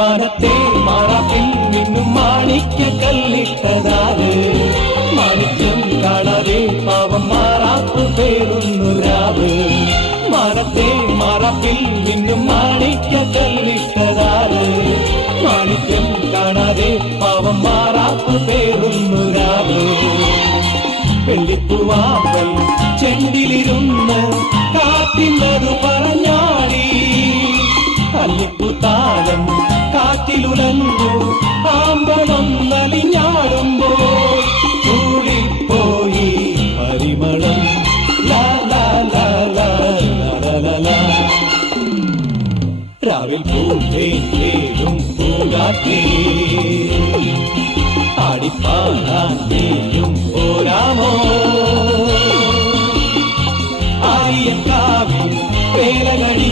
മാനത്തെ മാറാപ്പിൽ നിന്നും മാണിക്യ കല്ലിട്ടതാറ് മാണിക്യം കാണാതെ പാവം മാറാപ്പ് പേരുന്നു രാവ് മാനത്തെ മാറാപ്പിൽ നിന്നും മാണിക്യ കല്ലിട്ടതാറ് മാണിക്യം കാണാതെ പാവം മാറാപ്പ് പേരുന്നു രാവ് വെള്ളിപ്പൂവാമ്പൽ ചെണ്ടിലിരുന്ന് കാറ്റിനതു പറഞ്ഞാടി അല്ലിപ്പൂത്താലം കാറ്റിലുലഞ്ഞു ആമ്പളം നലിഞ്ഞാടുമ്പോൾ ചൂടിപ്പോയി പരിമളം ലാ ലാ ലാ ലാ ലാ ലാ ലാ രാവിൽ പൂവേലും പൂങ്കാറ്റേ ആടിപ്പാടാൻ നീയും പോരാമോ